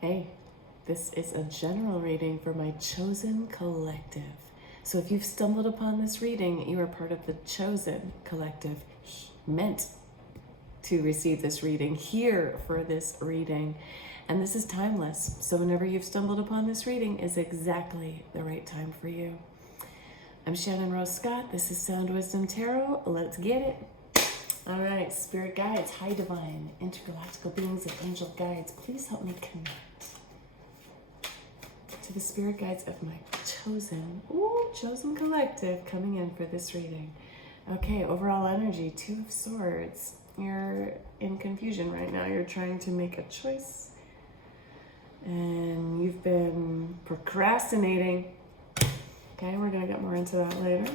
Hey, this is a general reading for my chosen collective. So if you've stumbled upon this reading, you are part of the chosen collective, meant to receive this reading, here for this reading. And this is timeless. So whenever you've stumbled upon this reading is exactly the right time for you. I'm Shannon Rose Scott. This is Sound Wisdom Tarot. Let's get it. All right, spirit guides, high divine, intergalactical beings and angel guides, please help me connect to the spirit guides of my chosen collective coming in for this reading. Okay, overall energy, 2 of Swords. You're in confusion right now. You're trying to make a choice and you've been procrastinating. Okay, we're gonna get more into that later.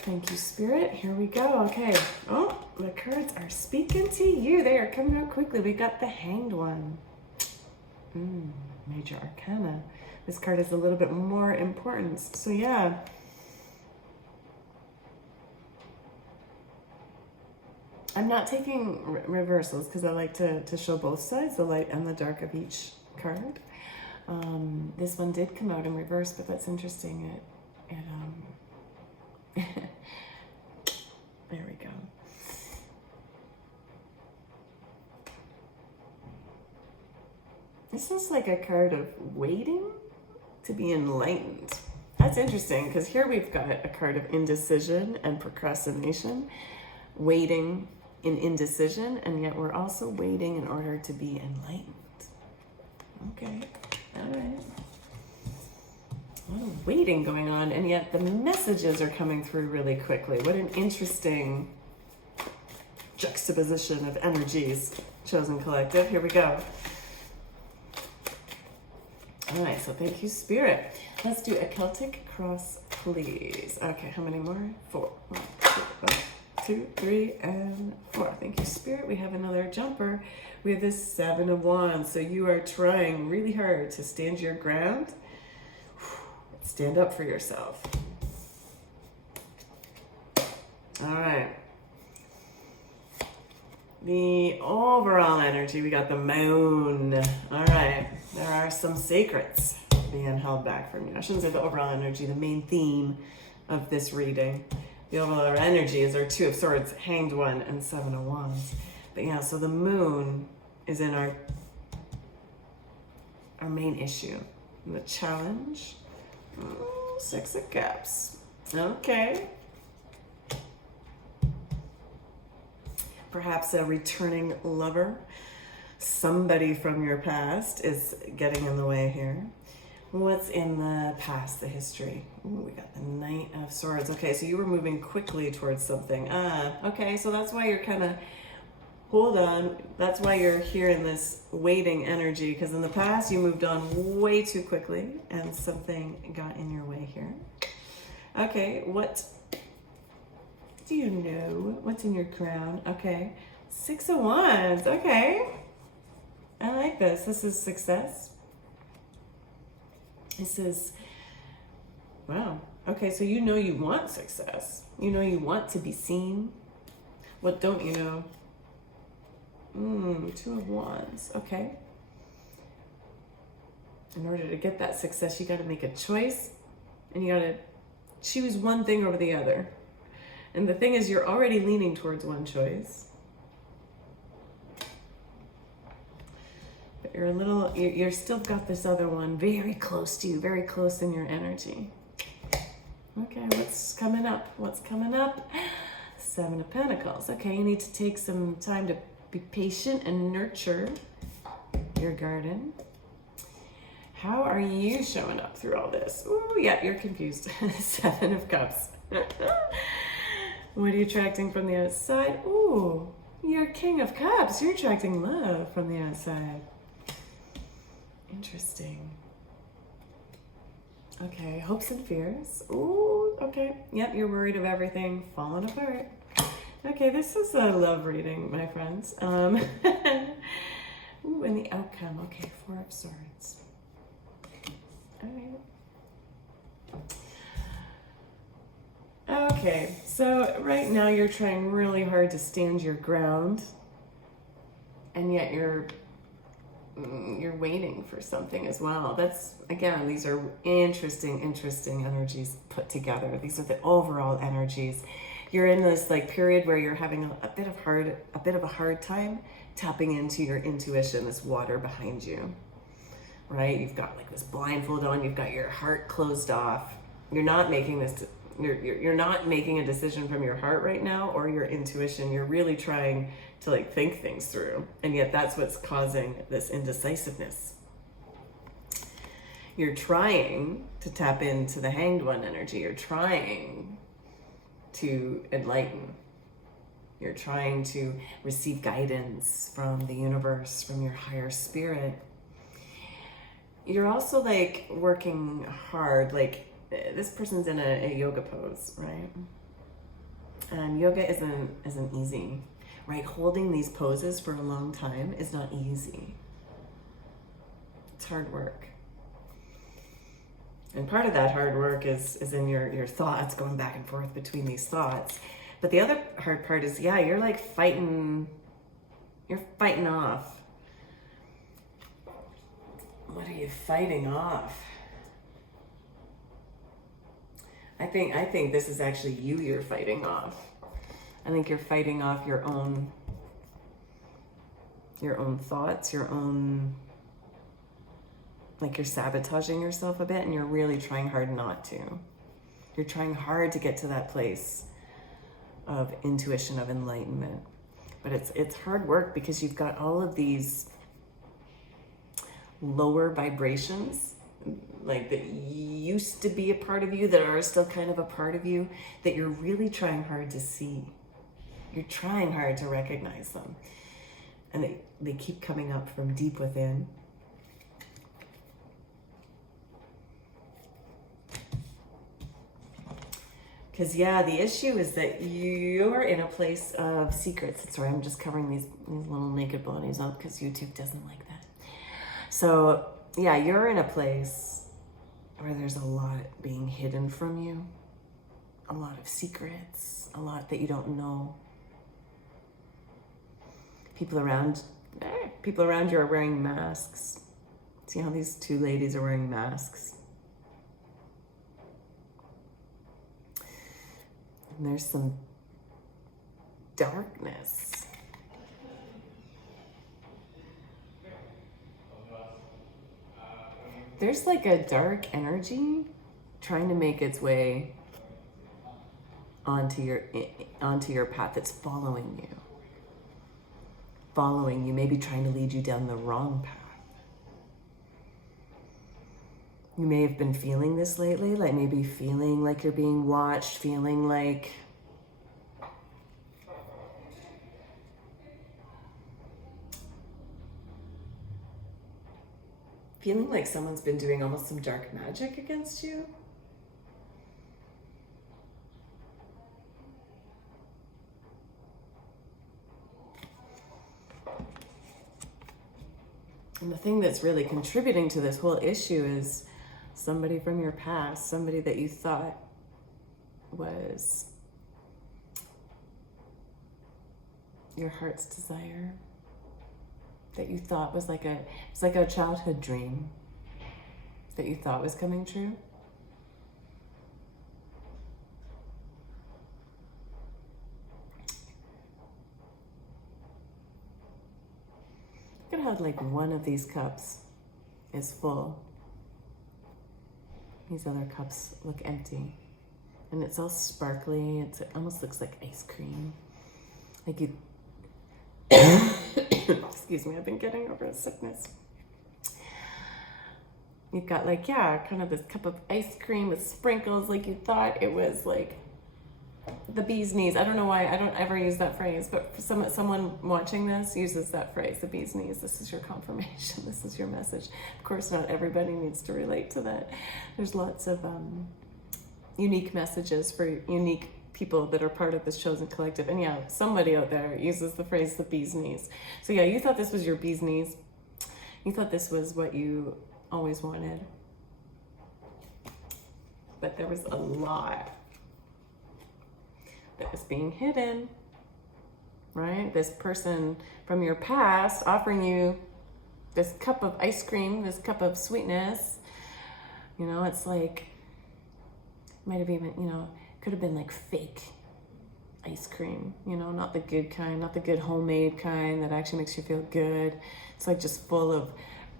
Thank you, Spirit. Here we go. Okay. Oh, the cards are speaking to you. They are coming out quickly. We got the Hanged One. Major Arcana. This card is a little bit more importance. So yeah. I'm not taking reversals because I like to show both sides, the light and the dark of each card. This one did come out in reverse, but that's interesting. There we go. This is like a card of waiting to be enlightened. That's interesting because here we've got a card of indecision and procrastination, waiting in indecision, and yet we're also waiting in order to be enlightened. Okay, all right. A lot of waiting going on, and yet the messages are coming through really quickly. What an interesting juxtaposition of energies, chosen collective. Here we go. All right, so thank you, Spirit. Let's do a Celtic cross, please. Okay, how many more? 4. 1, 2, 3, and 4. Thank you, Spirit. We have another jumper. We have this 7 of Wands. So you are trying really hard to stand your ground. Stand up for yourself. All right. The overall energy, we got the Moon. All right. There are some secrets being held back from you. I shouldn't say the overall energy, the main theme of this reading. The overall energy is our 2 of Swords, Hanged One, and 7 of Wands. But yeah, so the Moon is in our main issue. And the challenge. 6 of Cups. Okay. Perhaps a returning lover. Somebody from your past is getting in the way here. What's in the past, the history? Ooh, we got the Knight of Swords. Okay, so you were moving quickly towards something. Okay, so that's why you're kind of, hold on. That's why you're here in this waiting energy, because in the past you moved on way too quickly and something got in your way here. Okay, what do you know? What's in your crown? Okay, 6 of Wands. Okay, I like this. This is success. This is, wow. Okay, so you know you want success. You know you want to be seen. What don't you know? 2 of Wands. Okay. In order to get that success, you got to make a choice, and you got to choose one thing over the other. And the thing is, you're already leaning towards one choice. But you're still got this other one very close to you, very close in your energy. Okay, what's coming up? What's coming up? 7 of Pentacles. Okay, you need to take some time to be patient and nurture your garden. How are you showing up through all this? Ooh, yeah, you're confused. 7 of Cups. What are you attracting from the outside? Ooh, you're King of Cups. You're attracting love from the outside. Interesting. Okay, hopes and fears. Ooh, okay. Yep, you're worried of everything falling apart. Okay, this is a love reading, my friends. Ooh, and the outcome. Okay, 4 of Swords. All right. Okay, so right now you're trying really hard to stand your ground, and yet you're you're waiting for something as well. That's, again, these are interesting energies put together. These are the overall energies. You're in this like period where you're having a bit of a hard time tapping into your intuition, this water behind you, right? You've got like this blindfold on, you've got your heart closed off. You're not making this, you're not making a decision from your heart right now or your intuition. You're really trying to like think things through. And yet that's what's causing this indecisiveness. You're trying to tap into the Hanged One energy. You're trying to enlighten. You're trying to receive guidance from the universe, from your higher spirit. You're also like working hard, like this person's in a yoga pose, right? And yoga isn't easy, right? Holding these poses for a long time is not easy. It's hard work. And part of that hard work is in your thoughts, going back and forth between these thoughts. But the other hard part is, yeah, you're like fighting off. What are you fighting off? I think this is actually you're fighting off. I think you're fighting off your own thoughts, like you're sabotaging yourself a bit, and you're really trying hard not to. You're trying hard to get to that place of intuition, of enlightenment. But it's hard work because you've got all of these lower vibrations, like that used to be a part of you, that are still kind of a part of you, that you're really trying hard to see. You're trying hard to recognize them. And they keep coming up from deep within. Because, yeah, the issue is that you're in a place of secrets. Sorry, I'm just covering these little naked bodies up because YouTube doesn't like that. So, yeah, you're in a place where there's a lot being hidden from you. A lot of secrets. A lot that you don't know. People around you are wearing masks. See how these two ladies are wearing masks? And there's some darkness. There's like a dark energy trying to make its way onto your path. It's following you, maybe trying to lead you down the wrong path. You may have been feeling this lately, like maybe feeling like you're being watched, feeling like someone's been doing almost some dark magic against you. And the thing that's really contributing to this whole issue is somebody from your past, somebody that you thought was your heart's desire, that you thought was like a childhood dream that you thought was coming true. Look at how like one of these cups is full. These other cups look empty. And it's all sparkly. It almost looks like ice cream. Like you... Excuse me, I've been getting over a sickness. You've got like, yeah, kind of this cup of ice cream with sprinkles. Like you thought it was like the bee's knees. I don't know why I don't ever use that phrase, but someone watching this uses that phrase, the bee's knees. This is your confirmation. This is your message. Of course, not everybody needs to relate to that. There's lots of unique messages for unique people that are part of this chosen collective. And yeah, somebody out there uses the phrase the bee's knees. So yeah, you thought this was your bee's knees. You thought this was what you always wanted. But there was a lot that was being hidden, right? This person from your past offering you this cup of ice cream, this cup of sweetness, you know, it's like, might have even, you know, could have been like fake ice cream, you know, not the good kind, not the good homemade kind that actually makes you feel good. It's like just full of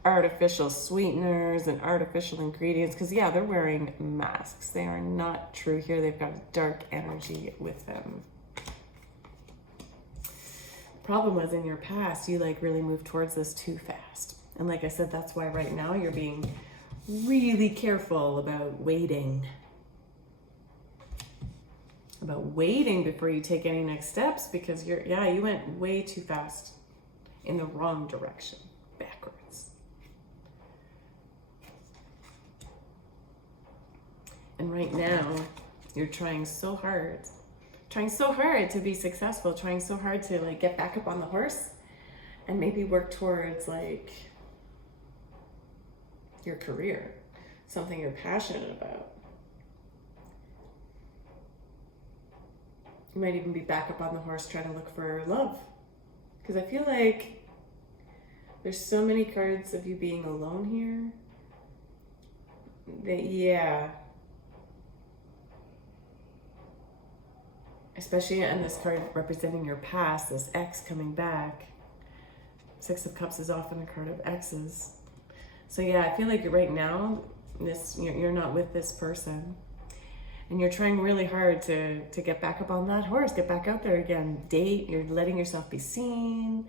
artificial sweeteners and artificial ingredients, because yeah, they're wearing masks. They are not true here. They've got a dark energy with them. Problem was, in your past, you like really moved towards this too fast. And like I said, that's why right now you're being really careful about waiting. About waiting before you take any next steps, because you went way too fast in the wrong direction, backwards. And right now, you're trying so hard to be successful, trying so hard to like get back up on the horse and maybe work towards like your career, something you're passionate about. You might even be back up on the horse trying to look for love, because I feel like there's so many cards of you being alone here that, yeah, especially in this card representing your past, this ex coming back. Six of Cups is often a card of exes. So yeah, I feel like right now, you're not with this person. And you're trying really hard to get back up on that horse, get back out there again, date, you're letting yourself be seen,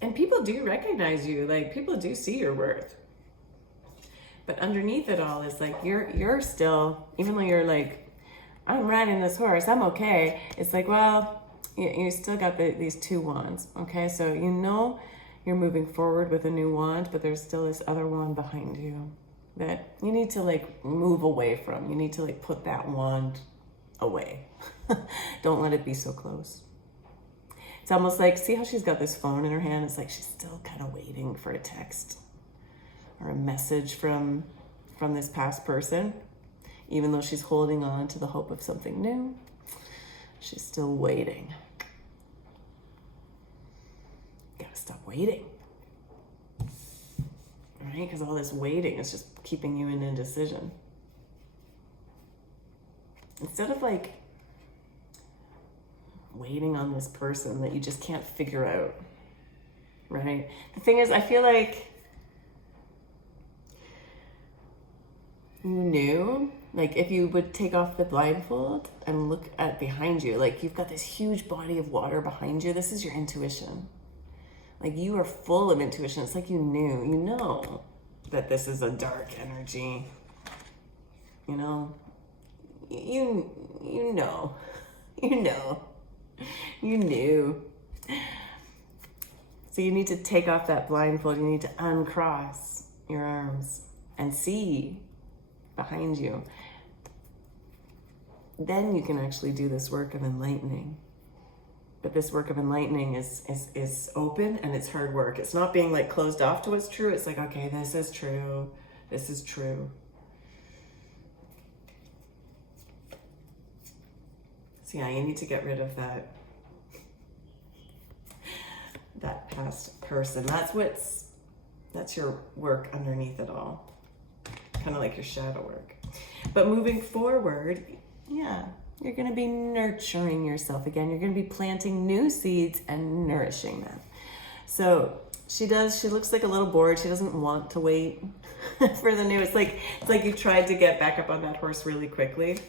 and people do recognize you, like people do see your worth. But underneath it all is like, you're still, even though you're like, I'm riding this horse, I'm okay. It's like, well, you still got these two wands, okay? So you know you're moving forward with a new wand, but there's still this other wand behind you that you need to like move away from. You need to like put that wand away. Don't let it be so close. It's almost like, see how she's got this phone in her hand? It's like she's still kind of waiting for a text or a message from this past person. Even though she's holding on to the hope of something new, she's still waiting. You gotta stop waiting. Right? Because all this waiting is just keeping you in indecision. Instead of like waiting on this person that you just can't figure out, right? The thing is, I feel like you knew, like if you would take off the blindfold and look at behind you, like you've got this huge body of water behind you. This is your intuition. Like you are full of intuition. It's like you know that this is a dark energy. You know, you knew. So you need to take off that blindfold. You need to uncross your arms and see behind you. Then you can actually do this work of enlightening. But this work of enlightening is open and it's hard work. It's not being like closed off to what's true. It's like, okay, this is true. This is true. So yeah, you need to get rid of that past person. That's your work underneath it all. Kind of like your shadow work. But moving forward, yeah, you're going to be nurturing yourself again. You're going to be planting new seeds and nourishing them. So she looks like a little bored. She doesn't want to wait for the new. It's like you tried to get back up on that horse really quickly.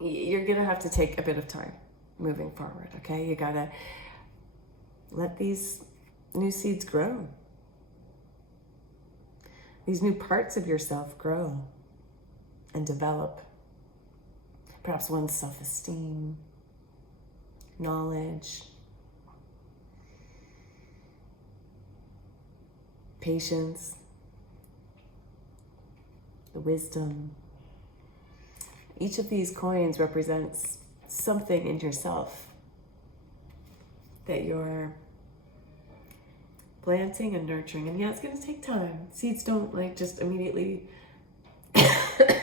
You're going to have to take a bit of time moving forward, okay? You got to let these new seeds grow. These new parts of yourself grow and develop. Perhaps one's self-esteem, knowledge, patience, the wisdom. Each of these coins represents something in yourself that you're planting and nurturing. And yeah, it's going to take time. Seeds don't like just immediately,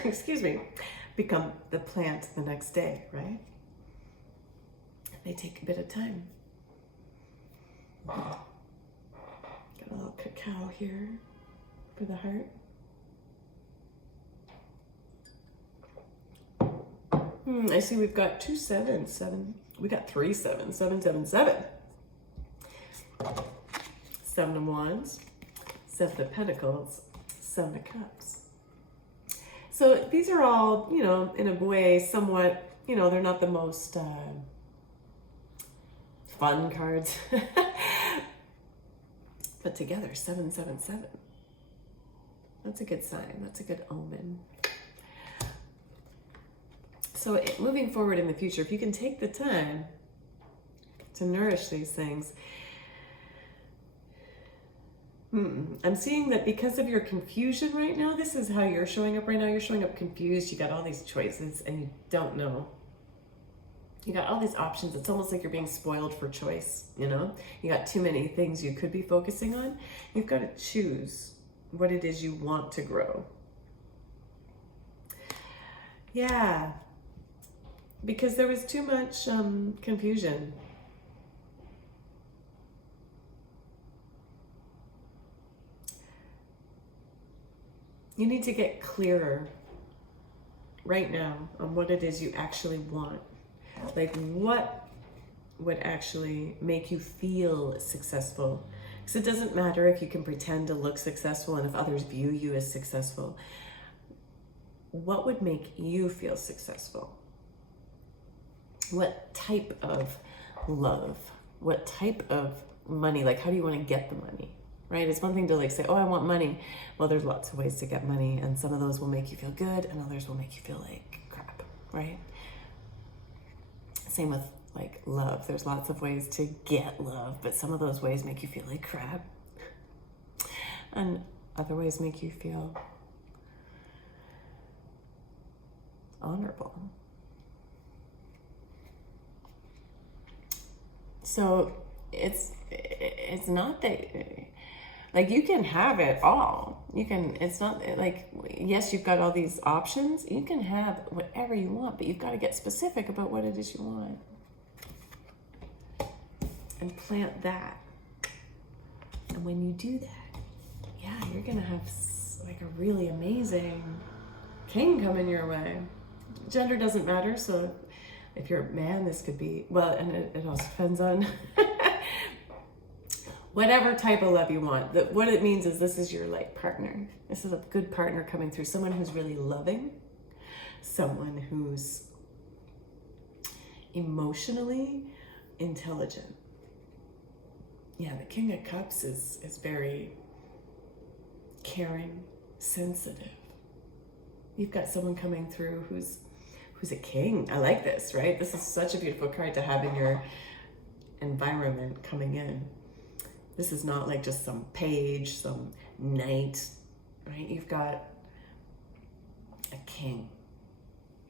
excuse me, become the plant the next day, right? They take a bit of time. Got a little cacao here for the heart. I see we've got 2 sevens. We got 3 sevens. 7, 7, 7. 7 of Wands, 7 of Pentacles, 7 of Cups. So these are all, you know, in a way, somewhat, you know, they're not the most fun cards. But together, 7, 7, 7. That's a good sign. That's a good omen. So moving forward in the future, if you can take the time to nourish these things, I'm seeing that because of your confusion right now, this is how you're showing up right now. You're showing up confused. You got all these choices and you don't know. You got all these options. It's almost like you're being spoiled for choice, you know? You got too many things you could be focusing on. You've got to choose what it is you want to grow. Yeah. Because there was too much confusion. You need to get clearer right now on what it is you actually want. Like, what would actually make you feel successful? Because it doesn't matter if you can pretend to look successful and if others view you as successful. What would make you feel successful? What type of love? What type of money? Like, how do you want to get the money? Right? It's one thing to like say, oh, I want money. Well, there's lots of ways to get money, and some of those will make you feel good and others will make you feel like crap, right? Same with like love. There's lots of ways to get love, but some of those ways make you feel like crap. And other ways make you feel honorable. So it's not that, like, you can have it all. You can, it's not like, yes, you've got all these options. You can have whatever you want, but you've got to get specific about what it is you want. And plant that. And when you do that, yeah, you're going to have like a really amazing king coming your way. Gender doesn't matter. So if you're a man, this could be, well, and it also depends on whatever type of love you want. What it means is this is your like partner. This is a good partner coming through. Someone who's really loving. Someone who's emotionally intelligent. Yeah, the King of Cups is very caring, sensitive. You've got someone coming through who's a king. I like this, right? This is such a beautiful card to have in your environment coming in. This is not like just some page, some knight, right? You've got a king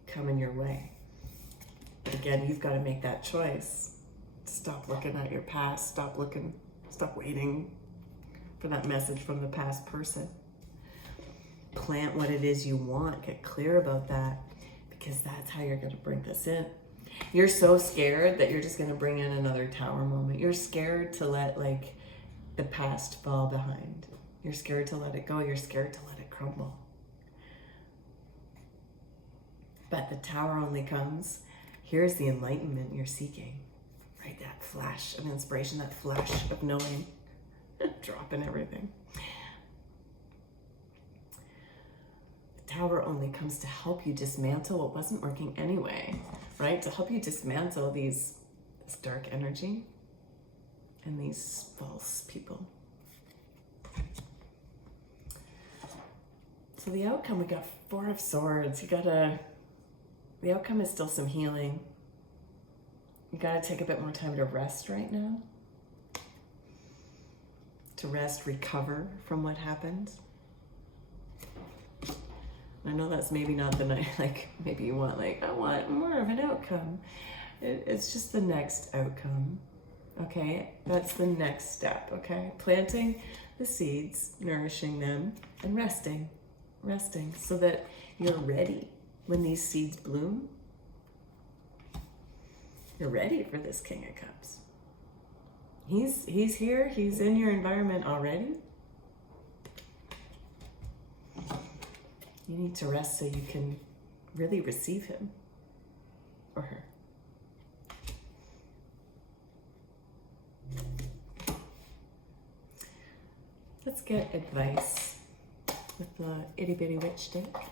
coming your way. But again, you've got to make that choice. Stop looking at your past. Stop waiting for that message from the past person. Plant what it is you want. Get clear about that, because that's how you're going to bring this in. You're so scared that you're just going to bring in another tower moment. You're scared to let like the past fall behind. You're scared to let it go. You're scared to let it crumble. But the tower only comes. Here's the enlightenment you're seeking, right? That flash of inspiration, that flash of knowing, dropping everything. Tower only comes to help you dismantle what wasn't working anyway, right? To help you dismantle this dark energy and these false people. So the outcome, we got 4 of Swords. The outcome is still some healing. You got to take a bit more time to rest right now. To rest, recover from what happened. I know that's maybe not the night, like maybe you want like, I want more of an outcome. It's just the next outcome, okay? That's the next step, okay? Planting the seeds, nourishing them, and resting so that you're ready when these seeds bloom. You're ready for this King of Cups. He's here. He's in your environment already. You need to rest so you can really receive him or her. Let's get advice with the itty bitty witch deck.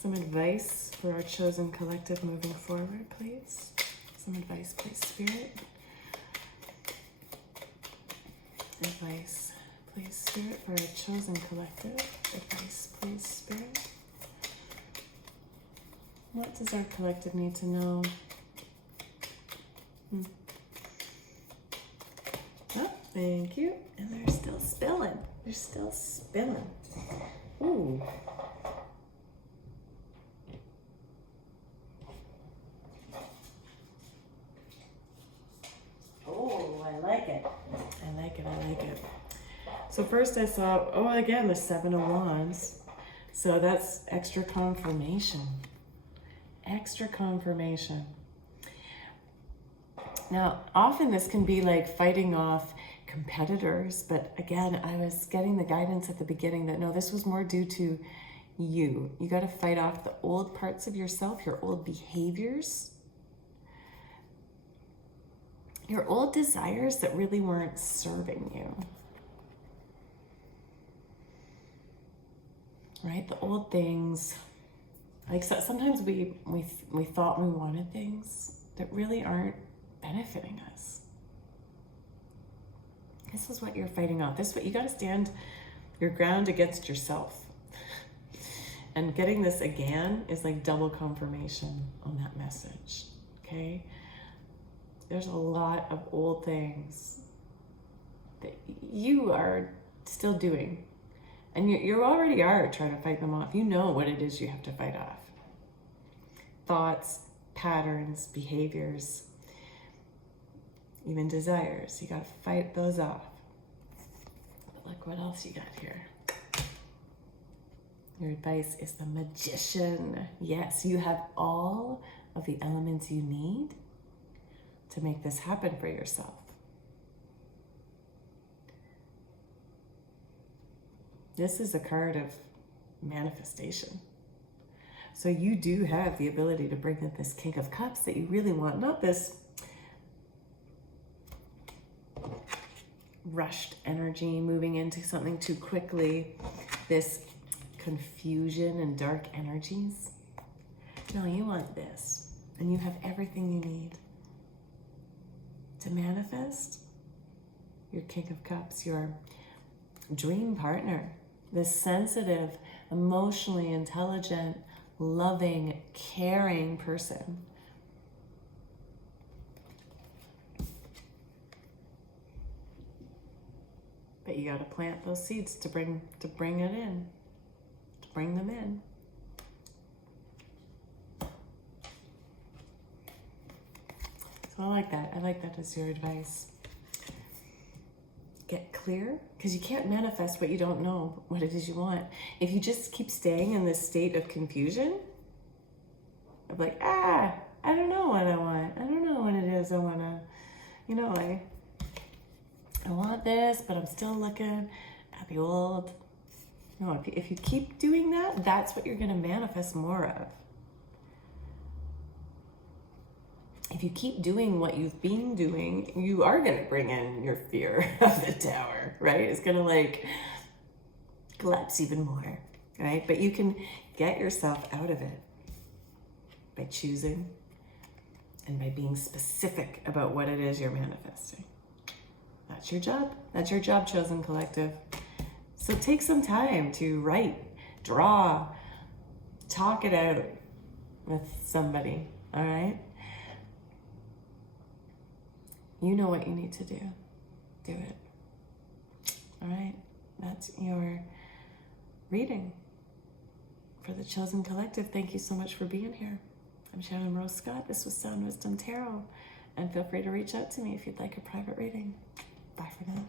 Some advice for our chosen collective moving forward, please. Some advice, please, Spirit. Advice, please, Spirit, for our chosen collective. Advice, please, Spirit. What does our collective need to know? Oh, thank you. And they're still spilling. They're still spilling. Ooh. Oh, I like it. I like it. I like it. So first I saw, oh, again, the Seven of Wands. So that's extra confirmation. Extra confirmation. Now, often this can be like fighting off competitors, but again, I was getting the guidance at the beginning that no, this was more due to you. You got to fight off the old parts of yourself, your old behaviors, your old desires that really weren't serving you. Right? The old things. Like sometimes we thought we wanted things that really aren't benefiting us. This is what you're fighting off. This is what you got to stand your ground against yourself. And getting this again is like double confirmation on that message. Okay? There's a lot of old things that you are still doing. And you already are trying to fight them off. You know what it is you have to fight off. Thoughts, patterns, behaviors, even desires. You got to fight those off. But look what else you got here. Your advice is the Magician. Yes, you have all of the elements you need to make this happen for yourself. This is a card of manifestation. So you do have the ability to bring in this King of Cups that you really want, not this rushed energy moving into something too quickly, this confusion and dark energies. No, you want this, and you have everything you need to manifest your King of Cups, your dream partner, this sensitive, emotionally intelligent, loving, caring person. But you got to plant those seeds to bring it in, to bring them in. So I like that. I like that as your advice. Get clear, because you can't manifest what you don't know, what it is you want. If you just keep staying in this state of confusion, of like, I don't know what I want. I don't know what it is I want to, I want this, but I'm still looking at the old. No, if you keep doing that, that's what you're going to manifest more of. If you keep doing what you've been doing, you are going to bring in your fear of the tower, right? It's going to collapse even more, right? But you can get yourself out of it by choosing and by being specific about what it is you're manifesting. That's your job. That's your job, chosen collective. So take some time to write, draw, talk it out with somebody, all right? You know what you need to do. Do it. All right? That's your reading for the Chosen Collective. Thank you so much for being here. I'm Shannon Rose Scott. This was Sound Wisdom Tarot. And feel free to reach out to me if you'd like a private reading. Bye for now.